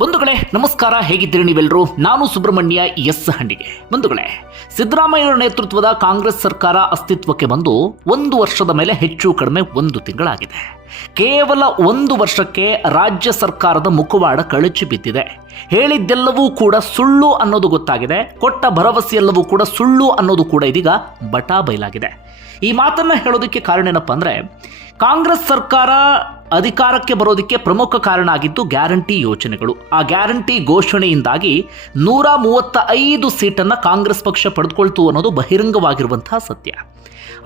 ಬಂಧುಗಳೇ, ನಮಸ್ಕಾರ, ಹೇಗಿದ್ದೀರಿ ನೀವೆಲ್ಲರೂ ನಾನು ಸುಬ್ರಹ್ಮಣ್ಯ ಎಸ್ ಹಂಡಿಗೆ ಬಂಧುಗಳೇ ಸಿದ್ದರಾಮಯ್ಯ ನೇತೃತ್ವದ ಕಾಂಗ್ರೆಸ್ ಸರ್ಕಾರ ಅಸ್ತಿತ್ವಕ್ಕೆ ಬಂದು ಒಂದು ವರ್ಷದ ಮೇಲೆ ಹೆಚ್ಚು ಕಡಿಮೆ ಒಂದು ತಿಂಗಳಾಗಿದೆ. ಕೇವಲ ಒಂದು ವರ್ಷಕ್ಕೆ ರಾಜ್ಯ ಸರ್ಕಾರದ ಮುಖವಾಡ ಕಳಚಿ ಬಿದ್ದಿದೆ. ಹೇಳಿದ್ದೆಲ್ಲವೂ ಕೂಡ ಸುಳ್ಳು ಅನ್ನೋದು ಗೊತ್ತಾಗಿದೆ. ಕೊಟ್ಟ ಭರವಸೆಯೆಲ್ಲವೂ ಕೂಡ ಸುಳ್ಳು ಅನ್ನೋದು ಕೂಡ ಇದೀಗ ಬಟಾ ಬಯಲಾಗಿದೆ ಈ ಮಾತನ್ನ ಹೇಳೋದಕ್ಕೆ ಕಾರಣ ಏನಪ್ಪ ಅಂದರೆ, ಕಾಂಗ್ರೆಸ್ ಸರ್ಕಾರ ಅಧಿಕಾರಕ್ಕೆ ಬರೋದಕ್ಕೆ ಪ್ರಮುಖ ಕಾರಣ ಆಗಿದ್ದು ಗ್ಯಾರಂಟಿ ಯೋಜನೆಗಳು. ಆ ಗ್ಯಾರಂಟಿ ಘೋಷಣೆಯಿಂದಾಗಿ ನೂರ ಮೂವತ್ತ ಐದು ಸೀಟನ್ನು ಕಾಂಗ್ರೆಸ್ ಪಕ್ಷ ಪಡೆದುಕೊಳ್ತು ಅನ್ನೋದು ಬಹಿರಂಗವಾಗಿರುವಂತಹ ಸತ್ಯ.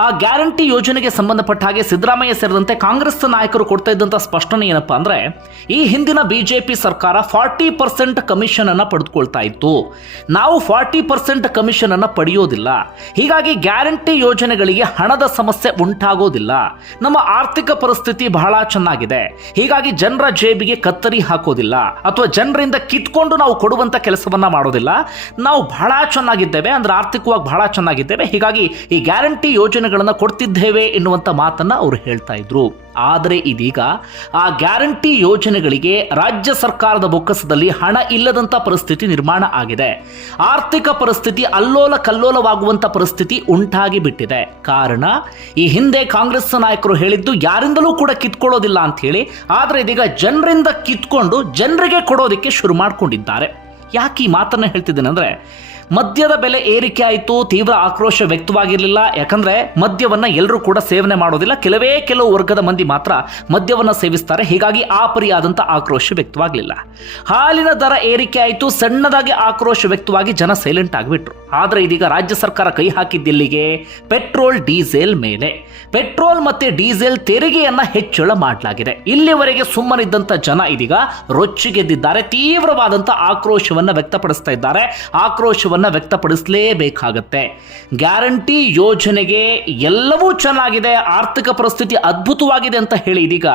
ಆ ಗ್ಯಾರಂಟಿ ಯೋಜನೆಗೆ ಸಂಬಂಧಪಟ್ಟ ಹಾಗೆ ಸಿದ್ದರಾಮಯ್ಯ ಸೇರಿದಂತೆ ಕಾಂಗ್ರೆಸ್ ನಾಯಕರು ಕೊಡ್ತಾ ಇದ್ದಂಥ ಸ್ಪಷ್ಟನೆ ಏನಪ್ಪಾ ಅಂದ್ರೆ, ಈ ಹಿಂದಿನ ಬಿಜೆಪಿ ಸರ್ಕಾರ ಫಾರ್ಟಿ ಪರ್ಸೆಂಟ್ ಕಮಿಷನ್ ಅನ್ನ ಪಡೆದುಕೊಳ್ತಾ ಇತ್ತು. ನಾವು ಫಾರ್ಟಿ ಪರ್ಸೆಂಟ್ ಕಮಿಷನ್ ಅನ್ನ ಪಡೆಯೋದಿಲ್ಲ. ಹೀಗಾಗಿ ಗ್ಯಾರಂಟಿ ಯೋಜನೆಗಳಿಗೆ ಹಣದ ಸಮಸ್ಯೆ ಉಂಟಾಗೋದಿಲ್ಲ. ನಮ್ಮ ಆರ್ಥಿಕ ಪರಿಸ್ಥಿತಿ ಬಹಳ ಚೆನ್ನಾಗಿದೆ. ಹೀಗಾಗಿ ಜನರ ಜೇಬಿಗೆ ಕತ್ತರಿ ಹಾಕೋದಿಲ್ಲ. ಅಥವಾ ಜನರಿಂದ ಕಿತ್ಕೊಂಡು ನಾವು ಕೊಡುವಂತ ಕೆಲಸವನ್ನ ಮಾಡೋದಿಲ್ಲ. ನಾವು ಬಹಳ ಚೆನ್ನಾಗಿದ್ದೇವೆ, ಅಂದ್ರೆ ಆರ್ಥಿಕವಾಗಿ ಬಹಳ ಚೆನ್ನಾಗಿದ್ದೇವೆ. ಹೀಗಾಗಿ ಈ ಗ್ಯಾರಂಟಿ ಯೋಜನೆಗಳನ್ನು ಕೊಡ್ತಿದ್ದೇವೆ ಎನ್ನುವಂಥ ಮಾತನ್ನ ಅವರು ಹೇಳ್ತಾ ಇದ್ರು. ಆದರೆ ಇದೀಗ ಆ ಗ್ಯಾರಂಟಿ ಯೋಜನೆಗಳಿಗೆ ರಾಜ್ಯ ಸರ್ಕಾರದ ಬೊಕ್ಕಸದಲ್ಲಿ ಹಣ ಇಲ್ಲದಂತ ಪರಿಸ್ಥಿತಿ ನಿರ್ಮಾಣ ಆಗಿದೆ. ಆರ್ಥಿಕ ಪರಿಸ್ಥಿತಿ ಅಲ್ಲೋಲ ಕಲ್ಲೋಲವಾಗುವಂಥ ಪರಿಸ್ಥಿತಿ ಉಂಟಾಗಿ ಬಿಟ್ಟಿದೆ. ಕಾರಣ, ಈ ಹಿಂದೆ ಕಾಂಗ್ರೆಸ್ ನಾಯಕರು ಹೇಳಿದ್ದು ಯಾರಿಂದಲೂ ಕೂಡ ಕಿತ್ಕೊಳ್ಳೋದಿಲ್ಲ ಅಂತ ಹೇಳಿ, ಆದರೆ ಇದೀಗ ಜನರಿಂದ ಕಿತ್ಕೊಂಡು ಜನರಿಗೆ ಕೊಡೋದಕ್ಕೆ ಶುರು ಮಾಡಿಕೊಂಡಿದ್ದಾರೆ. ಯಾಕೆ ಈ ಮಾತನ್ನ ಹೇಳ್ತಿದ್ದೇನೆ ಅಂದ್ರೆ ಮದ್ಯದ ಬೆಲೆ ಏರಿಕೆ ಆಯಿತು, ತೀವ್ರ ಆಕ್ರೋಶ ವ್ಯಕ್ತವಾಗಿರಲಿಲ್ಲ. ಯಾಕಂದ್ರೆ ಮದ್ಯವನ್ನ ಎಲ್ಲರೂ ಕೂಡ ಸೇವನೆ ಮಾಡೋದಿಲ್ಲ. ಕೆಲವೇ ಕೆಲವು ವರ್ಗದ ಮಂದಿ ಮಾತ್ರ ಮದ್ಯವನ್ನ ಸೇವಿಸ್ತಾರೆ. ಹೀಗಾಗಿ ಆ ಪರಿಯಾದಂಥ ಆಕ್ರೋಶ ವ್ಯಕ್ತವಾಗಲಿಲ್ಲ. ಹಾಲಿನ ದರ ಏರಿಕೆ ಆಯಿತು, ಸಣ್ಣದಾಗಿ ಆಕ್ರೋಶ ವ್ಯಕ್ತವಾಗಿ ಜನ ಸೈಲೆಂಟ್ ಆಗಿಬಿಟ್ರು. ಆದರೆ ಇದೀಗ ರಾಜ್ಯ ಸರ್ಕಾರ ಕೈ ಹಾಕಿದ್ದಿಲ್ಲಿಗೆ ಪೆಟ್ರೋಲ್, ಡೀಸೆಲ್ ಮೇಲೆ. ಪೆಟ್ರೋಲ್ ಮತ್ತೆ ಡೀಸೆಲ್ ತೆರಿಗೆಯನ್ನ ಹೆಚ್ಚಳ ಮಾಡಲಾಗಿದೆ. ಇಲ್ಲಿವರೆಗೆ ಸುಮ್ಮನಿದ್ದಂತ ಜನ ಇದೀಗ ರೊಚ್ಚಿಗೆದ್ದಿದ್ದಾರೆ. ತೀವ್ರವಾದಂತ ಆಕ್ರೋಶವನ್ನ ವ್ಯಕ್ತಪಡಿಸ್ತಾ ಇದ್ದಾರೆ. ವ್ಯಕ್ತಪಡಿಸಲೇಬೇಕಾಗತ್ತೆ. ಗ್ಯಾರಂಟಿ ಯೋಜನೆಗೆ ಎಲ್ಲವೂ ಚೆನ್ನಾಗಿದೆ, ಆರ್ಥಿಕ ಪರಿಸ್ಥಿತಿ ಅದ್ಭುತವಾಗಿದೆ ಅಂತ ಹೇಳಿ ಇದೀಗ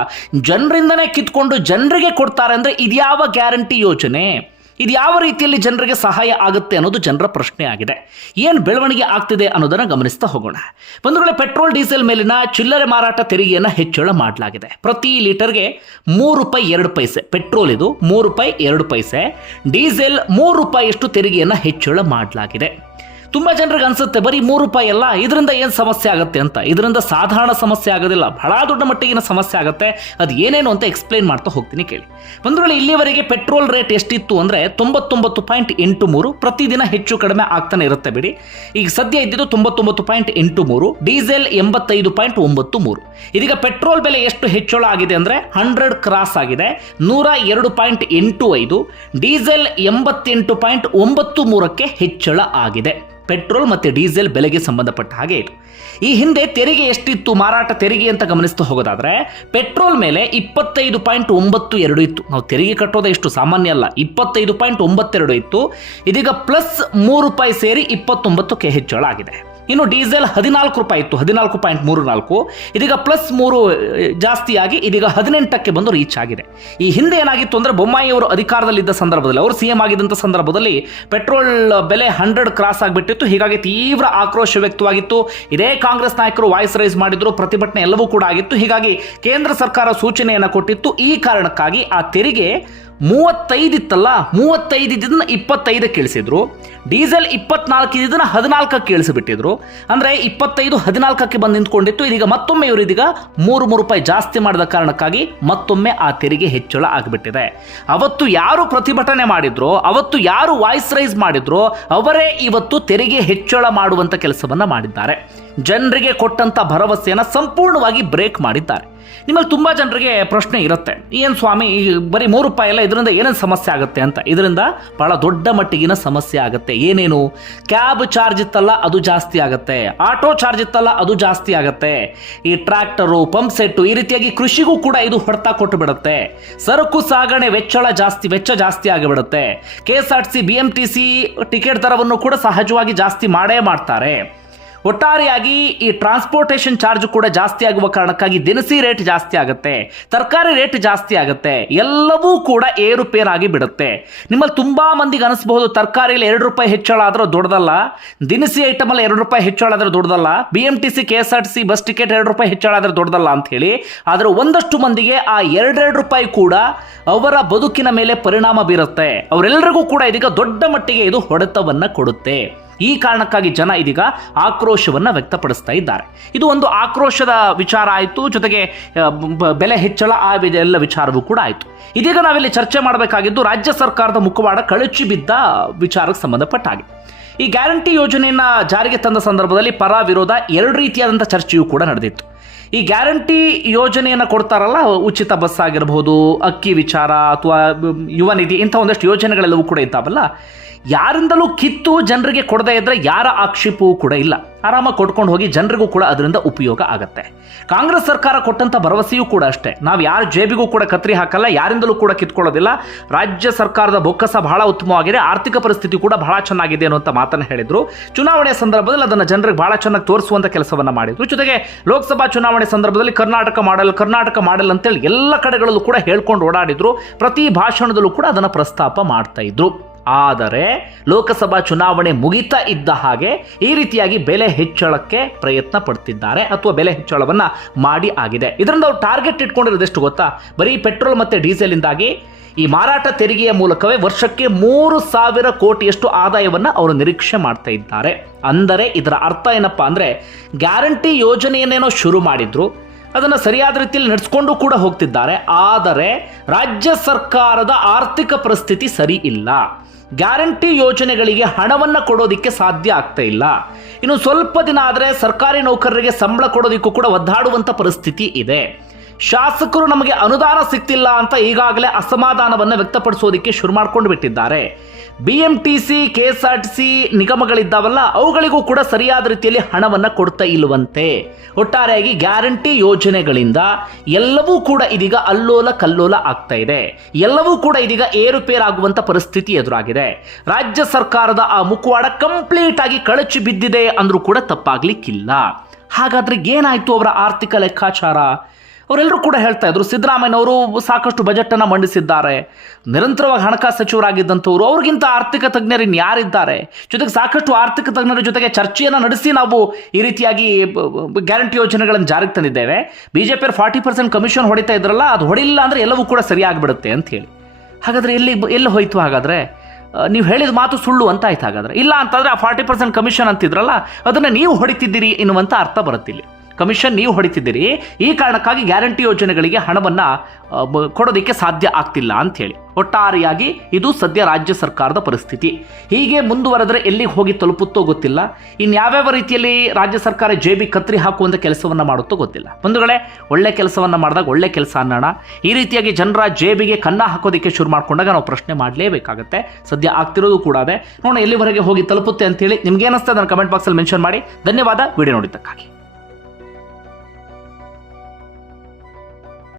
ಜನರಿಂದನೇ ಕಿತ್ಕೊಂಡು ಜನರಿಗೆ ಕೊಡ್ತಾರೆ ಅಂದರೆ ಇದ್ಯಾವ ಗ್ಯಾರಂಟಿ ಯೋಜನೆ? ಇದು ಯಾವ ರೀತಿಯಲ್ಲಿ ಜನರಿಗೆ ಸಹಾಯ ಆಗುತ್ತೆ ಅನ್ನೋದು ಜನರ ಪ್ರಶ್ನೆ ಆಗಿದೆ ಏನು ಬೆಳವಣಿಗೆ ಆಗ್ತಿದೆ ಅನ್ನೋದನ್ನು ಗಮನಿಸ್ತಾ ಹೋಗೋಣ. ಬಂಧುಗಳ, ಪೆಟ್ರೋಲ್, ಡೀಸೆಲ್ ಮೇಲಿನ ಚಿಲ್ಲರೆ ಮಾರಾಟ ತೆರಿಗೆಯನ್ನು ಹೆಚ್ಚಳ ಮಾಡಲಾಗಿದೆ. ಪ್ರತಿ ಲೀಟರ್ಗೆ ಮೂರು ರೂಪಾಯಿ ಎರಡು ಪೈಸೆ, ಪೆಟ್ರೋಲ್ ಇದು ಮೂರು ರೂಪಾಯಿ ಎರಡು ಪೈಸೆ, ಡೀಸೆಲ್ ಮೂರು ರೂಪಾಯಿಯಷ್ಟು ತೆರಿಗೆಯನ್ನು ಹೆಚ್ಚಳ ಮಾಡಲಾಗಿದೆ. ತುಂಬ ಜನರಿಗೆ ಅನ್ಸುತ್ತೆ, ಬರೀ ಮೂರು ರೂಪಾಯಿ ಅಲ್ಲ, ಇದರಿಂದ ಏನು ಸಮಸ್ಯೆ ಆಗುತ್ತೆ ಅಂತ. ಇದರಿಂದ ಸಾಧಾರಣ ಸಮಸ್ಯೆ ಆಗೋದಿಲ್ಲ, ಬಹಳ ದೊಡ್ಡ ಮಟ್ಟಿಗಿನ ಸಮಸ್ಯೆ ಆಗುತ್ತೆ. ಅದು ಏನೇನು ಅಂತ ಎಕ್ಸ್ಪ್ಲೈನ್ ಮಾಡ್ತಾ ಹೋಗ್ತೀನಿ ಕೇಳಿ. ವೇಳೆ ಇಲ್ಲಿವರೆಗೆ ಪೆಟ್ರೋಲ್ ರೇಟ್ ಎಷ್ಟಿತ್ತು ಅಂದರೆ ತೊಂಬತ್ತೊಂಬತ್ತು ಪಾಯಿಂಟ್ ಎಂಟು ಮೂರು, ಪ್ರತಿದಿನ ಹೆಚ್ಚು ಕಡಿಮೆ ಆಗ್ತಾನೆ ಇರುತ್ತೆ ಬಿಡಿ. ಈಗ ಸದ್ಯ ಇದ್ದಿದ್ದು ತೊಂಬತ್ತೊಂಬತ್ತು ಪಾಯಿಂಟ್ ಎಂಟು ಮೂರು, ಡೀಸೆಲ್ ಎಂಬತ್ತೈದು ಪಾಯಿಂಟ್ ಒಂಬತ್ತು ಮೂರು. ಇದೀಗ ಪೆಟ್ರೋಲ್ ಬೆಲೆ ಎಷ್ಟು ಹೆಚ್ಚಳ ಆಗಿದೆ ಅಂದರೆ ಹಂಡ್ರೆಡ್ ಕ್ರಾಸ್ ಆಗಿದೆ, ನೂರ ಎರಡು ಪಾಯಿಂಟ್ ಎಂಟು ಐದು, ಡೀಸೆಲ್ ಎಂಬತ್ತೆಂಟು ಪಾಯಿಂಟ್ ಒಂಬತ್ತು ಮೂರಕ್ಕೆ ಹೆಚ್ಚಳ ಆಗಿದೆ. ಪೆಟ್ರೋಲ್ ಮತ್ತು ಡೀಸೆಲ್ ಬೆಲೆಗೆ ಸಂಬಂಧಪಟ್ಟ ಹಾಗೆ ಇದು. ಈ ಹಿಂದೆ ತೆರಿಗೆ ಎಷ್ಟಿತ್ತು, ಮಾರಾಟ ತೆರಿಗೆ ಅಂತ ಗಮನಿಸ್ತಾ ಹೋಗೋದಾದರೆ, ಪೆಟ್ರೋಲ್ ಮೇಲೆ ಇಪ್ಪತ್ತೈದು ಪಾಯಿಂಟ್ ಒಂಬತ್ತು ಎರಡು ಇತ್ತು. ನಾವು ತೆರಿಗೆ ಕಟ್ಟೋದು ಎಷ್ಟು ಸಾಮಾನ್ಯ ಅಲ್ಲ. ಇಪ್ಪತ್ತೈದು ಪಾಯಿಂಟ್ ಒಂಬತ್ತೆರಡು ಇತ್ತು. ಇದೀಗ ಪ್ಲಸ್ ಮೂರು ರೂಪಾಯಿ ಸೇರಿ ಇಪ್ಪತ್ತೊಂಬತ್ತಕ್ಕೆ ಹೆಚ್ಚಳ ಆಗಿದೆ. ಇನ್ನು ಡೀಸೆಲ್ ಹದಿನಾಲ್ಕು ರೂಪಾಯಿ ಇತ್ತು, ಹದಿನಾಲ್ಕು ಪಾಯಿಂಟ್ ಮೂರು ನಾಲ್ಕು. ಇದೀಗ ಪ್ಲಸ್ ಮೂರು ಜಾಸ್ತಿಯಾಗಿ ಇದೀಗ ಹದಿನೆಂಟಕ್ಕೆ ಬಂದು ರೀಚ್ ಆಗಿದೆ. ಈ ಹಿಂದೆ ಏನಾಗಿತ್ತು ಅಂದರೆ ಬೊಮ್ಮಾಯಿಯವರು ಅಧಿಕಾರದಲ್ಲಿದ್ದ ಸಂದರ್ಭದಲ್ಲಿ, ಅವರು ಸಿ ಎಂ ಆಗಿದ್ದಂಥ ಸಂದರ್ಭದಲ್ಲಿ ಪೆಟ್ರೋಲ್ ಬೆಲೆ ಹಂಡ್ರೆಡ್ ಕ್ರಾಸ್ ಆಗಿಬಿಟ್ಟಿತ್ತು. ಹೀಗಾಗಿ ತೀವ್ರ ಆಕ್ರೋಶ ವ್ಯಕ್ತವಾಗಿತ್ತು. ಇದೇ ಕಾಂಗ್ರೆಸ್ ನಾಯಕರು ವಾಯ್ಸ್ ರೈಸ್ ಮಾಡಿದ್ರು, ಪ್ರತಿಭಟನೆ ಎಲ್ಲವೂ ಕೂಡ ಆಗಿತ್ತು. ಹೀಗಾಗಿ ಕೇಂದ್ರ ಸರ್ಕಾರ ಸೂಚನೆಯನ್ನು ಕೊಟ್ಟಿತ್ತು. ಈ ಕಾರಣಕ್ಕಾಗಿ ಆ ತೆರಿಗೆ ಮೂವತ್ತೈದಿತ್ತಲ್ಲ ಇದ್ದಿದ್ದನ್ನ ಇಪ್ಪತ್ತೈದಕ್ಕೆ ಕೇಳಿಸಿದ್ರು. ಡೀಸೆಲ್ ಇಪ್ಪತ್ನಾಲ್ಕು ಇದ್ದಿದ್ದನ್ನ ಹದಿನಾಲ್ಕಕ್ಕೆ ಇಳಿಸಿಬಿಟ್ಟಿದ್ರು ಅಂದರೆ ಇಪ್ಪತ್ತೈದು ಹದಿನಾಲ್ಕಕ್ಕೆ ಬಂದು ನಿಂತ್ಕೊಂಡಿತ್ತು. ಇದೀಗ ಮತ್ತೊಮ್ಮೆ ಇವರು ಇದೀಗ ಮೂರು ಮೂರು ರೂಪಾಯಿ ಜಾಸ್ತಿ ಮಾಡಿದ ಕಾರಣಕ್ಕಾಗಿ ಮತ್ತೊಮ್ಮೆ ಆ ತೆರಿಗೆ ಹೆಚ್ಚಳ ಆಗಿಬಿಟ್ಟಿದೆ. ಅವತ್ತು ಯಾರು ಪ್ರತಿಭಟನೆ ಮಾಡಿದ್ರೋ, ಅವತ್ತು ಯಾರು ವಾಯ್ಸ್ ರೈಸ್ ಮಾಡಿದ್ರೋ, ಅವರೇ ಇವತ್ತು ತೆರಿಗೆ ಹೆಚ್ಚಳ ಮಾಡುವಂಥ ಕೆಲಸವನ್ನು ಮಾಡಿದ್ದಾರೆ. ಜನರಿಗೆ ಕೊಟ್ಟಂಥ ಭರವಸೆಯನ್ನು ಸಂಪೂರ್ಣವಾಗಿ ಬ್ರೇಕ್ ಮಾಡಿದ್ದಾರೆ. ನಿಮ್ಮಲ್ಲಿ ತುಂಬ ಜನರಿಗೆ ಪ್ರಶ್ನೆ ಇರುತ್ತೆ. ಏನು ಸ್ವಾಮಿ, ಈ ಬರೀ ಮೂರು ರೂಪಾಯಿ ಎಲ್ಲ ಇದರಿಂದ ಏನೇನು ಸಮಸ್ಯೆ ಆಗುತ್ತೆ ಅಂತ. ಇದರಿಂದ ಬಹಳ ದೊಡ್ಡ ಮಟ್ಟಿಗಿನ ಸಮಸ್ಯೆ ಆಗುತ್ತೆ. ಏನೇನು? ಕ್ಯಾಬ್ ಚಾರ್ಜ್ ಇತ್ತಲ್ಲ, ಅದು ಜಾಸ್ತಿ ಆಗುತ್ತೆ. ಆಟೋ ಚಾರ್ಜ್ ಇತ್ತಲ್ಲ, ಅದು ಜಾಸ್ತಿ ಆಗುತ್ತೆ. ಈ ಟ್ರ್ಯಾಕ್ಟರು, ಪಂಪ್ ಸೆಟ್ಟು, ಈ ರೀತಿಯಾಗಿ ಕೃಷಿಗೂ ಕೂಡ ಇದು ಹೊಡೆತ ಕೊಟ್ಟು ಬಿಡುತ್ತೆ ಸರಕು, ಸಾಗಣೆ, ವೆಚ್ಚಳ ಜಾಸ್ತಿ, ವೆಚ್ಚ ಜಾಸ್ತಿ ಆಗಿಬಿಡುತ್ತೆ. K S R C, B M T C ticket ದರವನ್ನು ಕೂಡ ಸಹಜವಾಗಿ ಜಾಸ್ತಿ ಮಾಡೇ ಮಾಡ್ತಾರೆ. ಒಟ್ಟಾರೆಯಾಗಿ ಈ ಟ್ರಾನ್ಸ್ಪೋರ್ಟೇಷನ್ ಚಾರ್ಜ್ ಕೂಡ ಜಾಸ್ತಿ ಆಗುವ ಕಾರಣಕ್ಕಾಗಿ ದಿನಸಿ ರೇಟ್ ಜಾಸ್ತಿ ಆಗುತ್ತೆ, ತರಕಾರಿ ರೇಟ್ ಜಾಸ್ತಿ ಆಗುತ್ತೆ, ಎಲ್ಲವೂ ಕೂಡ ಏರುಪೇರಾಗಿ ಬಿಡುತ್ತೆ. ನಿಮ್ಮಲ್ಲಿ ತುಂಬಾ ಮಂದಿಗೆ ಅನಿಸಬಹುದು ತರಕಾರಿಯಲ್ಲಿ ಎರಡು ರೂಪಾಯಿ ಹೆಚ್ಚಳ ಆದರೂ ದೊಡ್ಡದಲ್ಲ, ದಿನಸಿ ಐಟಮ್ ಅಲ್ಲಿ ಎರಡು ರೂಪಾಯಿ ಹೆಚ್ಚಳ ಆದರೂ ದೊಡ್ಡದಲ್ಲ B M T C K S R T C bus ticket ಎರಡು ರೂಪಾಯಿ ಹೆಚ್ಚಳ ಆದ್ರೆ ದೊಡ್ಡದಲ್ಲ ಅಂತ ಹೇಳಿ, ಆದರೆ ಒಂದಷ್ಟು ಮಂದಿಗೆ ಆ ಎರಡೆರಡು ರೂಪಾಯಿ ಕೂಡ ಅವರ ಬದುಕಿನ ಮೇಲೆ ಪರಿಣಾಮ ಬೀರುತ್ತೆ. ಅವರೆಲ್ಲರಿಗೂ ಕೂಡ ಇದೀಗ ದೊಡ್ಡ ಮಟ್ಟಿಗೆ ಇದು ಹೊಡೆತವನ್ನ ಕೊಡುತ್ತೆ. ಈ ಕಾರಣಕ್ಕಾಗಿ ಜನ ಇದೀಗ ಆಕ್ರೋಶವನ್ನು ವ್ಯಕ್ತಪಡಿಸ್ತಾ ಇದ್ದಾರೆ. ಇದು ಒಂದು ಆಕ್ರೋಶದ ವಿಚಾರ ಆಯಿತು, ಜೊತೆಗೆ ಬೆಲೆ ಹೆಚ್ಚಳ ಆ ಎಲ್ಲ ವಿಚಾರವೂ ಕೂಡ ಆಯಿತು. ಇದೀಗ ನಾವಿಲ್ಲಿ ಚರ್ಚೆ ಮಾಡಬೇಕಾಗಿದ್ದು ರಾಜ್ಯ ಸರ್ಕಾರದ ಮುಖವಾಡ ಕಳಚಿ ಬಿದ್ದ ವಿಚಾರಕ್ಕೆ ಸಂಬಂಧಪಟ್ಟ ಹಾಗೆ. ಈ ಗ್ಯಾರಂಟಿ ಯೋಜನೆಯನ್ನು ಜಾರಿಗೆ ತಂದ ಸಂದರ್ಭದಲ್ಲಿ ಪರ ವಿರೋಧ ಎರಡು ರೀತಿಯಾದಂಥ ಚರ್ಚೆಯೂ ಕೂಡ ನಡೆದಿತ್ತು. ಈ ಗ್ಯಾರಂಟಿ ಯೋಜನೆಯನ್ನು ಕೊಡ್ತಾರಲ್ಲ, ಉಚಿತ ಬಸ್ ಆಗಿರಬಹುದು, ಅಕ್ಕಿ ವಿಚಾರ ಅಥವಾ, ಯುವ ನಿಧಿ ಇಂಥ ಒಂದಷ್ಟು ಯೋಜನೆಗಳೆಲ್ಲವೂ ಕೂಡ ಇದ್ದಾವಲ್ಲ ಯಾರಿಂದಲೂ ಕಿತ್ತು ಜನರಿಗೆ ಕೊಡದೇ ಇದ್ದರೆ ಯಾರ ಆಕ್ಷೇಪವೂ ಕೂಡ ಇಲ್ಲ. ಆರಾಮಾಗಿ ಕೊಟ್ಕೊಂಡು ಹೋಗಿ ಜನರಿಗೂ ಕೂಡ ಅದರಿಂದ ಉಪಯೋಗ ಆಗುತ್ತೆ. ಕಾಂಗ್ರೆಸ್ ಸರ್ಕಾರ ಕೊಟ್ಟಂತ ಭರವಸೆಯೂ ಕೂಡ ಅಷ್ಟೇ. ನಾವು ಯಾರ ಜೇಬಿಗೂ ಕೂಡ ಕತ್ರಿ ಹಾಕಲ್ಲ, ಯಾರಿಂದಲೂ ಕೂಡ ಕಿತ್ಕೊಳ್ಳೋದಿಲ್ಲ. ರಾಜ್ಯ ಸರ್ಕಾರದ ಬೊಕ್ಕಸ ಬಹಳ ಉತ್ತಮವಾಗಿದೆ, ಆರ್ಥಿಕ ಪರಿಸ್ಥಿತಿ ಕೂಡ ಬಹಳ ಚೆನ್ನಾಗಿದೆ ಅನ್ನುವಂಥ ಮಾತನ್ನು ಹೇಳಿದರು. ಚುನಾವಣೆ ಸಂದರ್ಭದಲ್ಲಿ ಅದನ್ನು ಜನರಿಗೆ ಬಹಳ ಚೆನ್ನಾಗಿ ತೋರಿಸುವಂತ ಕೆಲಸವನ್ನ ಮಾಡಿದ್ರು. ಜೊತೆಗೆ ಲೋಕಸಭಾ ಚುನಾವಣೆ ಸಂದರ್ಭದಲ್ಲಿ ಕರ್ನಾಟಕ ಮಾಡಲ್ ಕರ್ನಾಟಕ ಮಾಡಲ್ ಅಂತೇಳಿ ಎಲ್ಲ ಕಡೆಗಳಲ್ಲೂ ಕೂಡ ಹೇಳ್ಕೊಂಡು ಓಡಾಡಿದ್ರು. ಪ್ರತಿ ಭಾಷಣದಲ್ಲೂ ಕೂಡ ಅದನ್ನು ಪ್ರಸ್ತಾಪ ಮಾಡ್ತಾ ಇದ್ರು. ಆದರೆ ಲೋಕಸಭಾ ಚುನಾವಣೆ ಮುಗಿತಾ ಇದ್ದ ಹಾಗೆ ಈ ರೀತಿಯಾಗಿ ಬೆಲೆ ಹೆಚ್ಚಳಕ್ಕೆ ಪ್ರಯತ್ನ ಪಡ್ತಿದ್ದಾರೆ ಅಥವಾ ಬೆಲೆ ಹೆಚ್ಚಳವನ್ನು ಮಾಡಿ ಆಗಿದೆ. ಇದರಿಂದ ಅವ್ರು ಟಾರ್ಗೆಟ್ ಇಟ್ಕೊಂಡಿರೋದೆಷ್ಟು ಗೊತ್ತಾ? ಬರೀ ಪೆಟ್ರೋಲ್ ಮತ್ತು ಡೀಸೆಲಿಂದಾಗಿ ಈ ಮಾರಾಟ ತೆರಿಗೆಯ ಮೂಲಕವೇ ವರ್ಷಕ್ಕೆ ಮೂರು ಸಾವಿರ ಕೋಟಿಯಷ್ಟು ಆದಾಯವನ್ನು ಅವರು ನಿರೀಕ್ಷೆ ಮಾಡ್ತಾ ಇದ್ದಾರೆ. ಅಂದರೆ ಇದರ ಅರ್ಥ ಏನಪ್ಪಾ ಅಂದರೆ ಗ್ಯಾರಂಟಿ ಯೋಜನೆಯನ್ನೇನೋ ಶುರು ಮಾಡಿದ್ರು, ಅದನ್ನು ಸರಿಯಾದ ರೀತಿಯಲ್ಲಿ ನಡೆಸ್ಕೊಂಡು ಕೂಡ ಹೋಗ್ತಿದ್ದಾರೆ, ಆದರೆ ರಾಜ್ಯ ಸರ್ಕಾರದ ಆರ್ಥಿಕ ಪರಿಸ್ಥಿತಿ ಸರಿ ಇಲ್ಲ. ಗ್ಯಾರಂಟಿ ಯೋಜನೆಗಳಿಗೆ ಹಣವನ್ನು ಕೊಡೋದಕ್ಕೆ ಸಾಧ್ಯ ಆಗ್ತಾ ಇಲ್ಲ. ಇನ್ನು ಸ್ವಲ್ಪ ದಿನ ಆದರೆ ಸರ್ಕಾರಿ ನೌಕರರಿಗೆ ಸಂಬಳ ಕೊಡೋದಕ್ಕೂ ಕೂಡ ಒದ್ದಾಡುವಂಥ ಪರಿಸ್ಥಿತಿ ಇದೆ. ಶಾಸಕರು ನಮಗೆ ಅನುದಾನ ಸಿಗ್ತಿಲ್ಲ ಅಂತ ಈಗಾಗಲೇ ಅಸಮಾಧಾನವನ್ನು ವ್ಯಕ್ತಪಡಿಸೋದಕ್ಕೆ ಶುರು ಮಾಡ್ಕೊಂಡು ಬಿಟ್ಟಿದ್ದಾರೆ. B M T C K S R T C ನಿಗಮಗಳಿದ್ದಾವಲ್ಲ, ಅವುಗಳಿಗೂ ಕೂಡ ಸರಿಯಾದ ರೀತಿಯಲ್ಲಿ ಹಣವನ್ನು ಕೊಡ್ತಾ ಇಲ್ಲವಂತೆ. ಒಟ್ಟಾರೆಯಾಗಿ ಗ್ಯಾರಂಟಿ ಯೋಜನೆಗಳಿಂದ ಎಲ್ಲವೂ ಕೂಡ ಇದೀಗ ಅಲ್ಲೋಲ ಕಲ್ಲೋಲ ಆಗ್ತಾ ಇದೆ. ಎಲ್ಲವೂ ಕೂಡ ಇದೀಗ ಏರುಪೇರಾಗುವಂಥ ಪರಿಸ್ಥಿತಿ ಎದುರಾಗಿದೆ. ರಾಜ್ಯ ಸರ್ಕಾರದ ಆ ಮುಖವಾಡ ಕಂಪ್ಲೀಟ್ ಆಗಿ ಕಳಚಿ ಬಿದ್ದಿದೆ ಅಂದರೂ ಕೂಡ ತಪ್ಪಾಗ್ಲಿಕ್ಕಿಲ್ಲ. ಹಾಗಾದ್ರೆ ಏನಾಯ್ತು ಅವರ ಆರ್ಥಿಕ ಲೆಕ್ಕಾಚಾರ? ಅವರೆಲ್ಲರೂ ಕೂಡ ಹೇಳ್ತಾ ಇದ್ರು, ಸಿದ್ದರಾಮಯ್ಯನವರು ಸಾಕಷ್ಟು ಬಜೆಟನ್ನು ಮಂಡಿಸಿದ್ದಾರೆ. ನಿರಂತರವಾಗಿ ಹಣಕಾಸು ಸಚಿವರಾಗಿದ್ದಂಥವ್ರು, ಅವ್ರಿಗಿಂತ ಆರ್ಥಿಕ ತಜ್ಞರು ಇನ್ನು ಯಾರಿದ್ದಾರೆ? ಜೊತೆಗೆ ಸಾಕಷ್ಟು ಆರ್ಥಿಕ ತಜ್ಞರ ಜೊತೆಗೆ ಚರ್ಚೆಯನ್ನು ನಡೆಸಿ ನಾವು ಈ ರೀತಿಯಾಗಿ ಗ್ಯಾರಂಟಿ ಯೋಜನೆಗಳನ್ನು ಜಾರಿಗೆ ತಂದಿದ್ದೇವೆ. ಬಿಜೆಪಿ ಫಾರ್ಟಿ ಪರ್ಸೆಂಟ್ ಕಮಿಷನ್ ಹೊಡಿತಾ ಇದ್ರಲ್ಲ, ಅದು ಹೊಡಿಲ್ಲ ಅಂದರೆ ಎಲ್ಲವೂ ಕೂಡ ಸರಿಯಾಗಿಬಿಡುತ್ತೆ ಅಂತ ಹೇಳಿ. ಹಾಗಾದರೆ ಎಲ್ಲಿ ಎಲ್ಲಿ ಹೋಯಿತು ಹಾಗಾದರೆ? ನೀವು ಹೇಳಿದ ಮಾತು ಸುಳ್ಳು ಅಂತ ಆಯ್ತು ಹಾಗಾದರೆ. ಇಲ್ಲ ಅಂತಂದರೆ ಆ ಫಾರ್ಟಿ ಪರ್ಸೆಂಟ್ ಕಮಿಷನ್ ಅಂತಿದ್ರಲ್ಲ, ಅದನ್ನು ನೀವು ಹೊಡಿತಿದ್ದೀರಿ ಎನ್ನುವಂಥ ಅರ್ಥ ಬರುತ್ತಿಲ್ಲ. ಕಮಿಷನ್ ನೀವು ಹೊಡಿತಿದ್ದೀರಿ, ಈ ಕಾರಣಕ್ಕಾಗಿ ಗ್ಯಾರಂಟಿ ಯೋಜನೆಗಳಿಗೆ ಹಣವನ್ನು ಕೊಡೋದಕ್ಕೆ ಸಾಧ್ಯ ಆಗ್ತಿಲ್ಲ ಅಂತ ಹೇಳಿ ಒಟ್ಟಾರೆಯಾಗಿ ಇದು ಸದ್ಯ ರಾಜ್ಯ ಸರ್ಕಾರದ ಪರಿಸ್ಥಿತಿ. ಹೀಗೆ ಮುಂದುವರೆದ್ರೆ ಎಲ್ಲಿಗೆ ಹೋಗಿ ತಲುಪುತ್ತೋ ಗೊತ್ತಿಲ್ಲ. ಇನ್ಯಾವ್ಯಾವ ರೀತಿಯಲ್ಲಿ ರಾಜ್ಯ ಸರ್ಕಾರ ಜೇಬಿ ಕತ್ರಿ ಹಾಕುವಂಥ ಕೆಲಸವನ್ನು ಮಾಡುತ್ತೋ ಗೊತ್ತಿಲ್ಲ. ಬಂಧುಗಳೇ, ಒಳ್ಳೆ ಕೆಲಸವನ್ನು ಮಾಡಿದಾಗ ಒಳ್ಳೆ ಕೆಲಸ ಅನ್ನೋಣ. ಈ ರೀತಿಯಾಗಿ ಜನರ ಜೇಬಿಗೆ ಕನ್ನ ಹಾಕೋದಕ್ಕೆ ಶುರು ಮಾಡಿಕೊಂಡಾಗ ನಾವು ಪ್ರಶ್ನೆ ಮಾಡಲೇಬೇಕಾಗುತ್ತೆ. ಸದ್ಯ ಆಗ್ತಿರೋದು ಕೂಡ ಅದೇ. ನೋಡೋಣ ಎಲ್ಲಿವರೆಗೆ ಹೋಗಿ ತಲುಪುತ್ತೆ ಅಂತೇಳಿ ನಿಮ್ಗೆ ಏನಿಸ್ತದೆ ಅದನ್ನು ಕಮೆಂಟ್ ಬಾಕ್ಸಲ್ಲಿ ಮೆನ್ಷನ್ ಮಾಡಿ. ಧನ್ಯವಾದ. ವಿಡಿಯೋ ನೋಡಿದ್ದಕ್ಕಾಗಿ.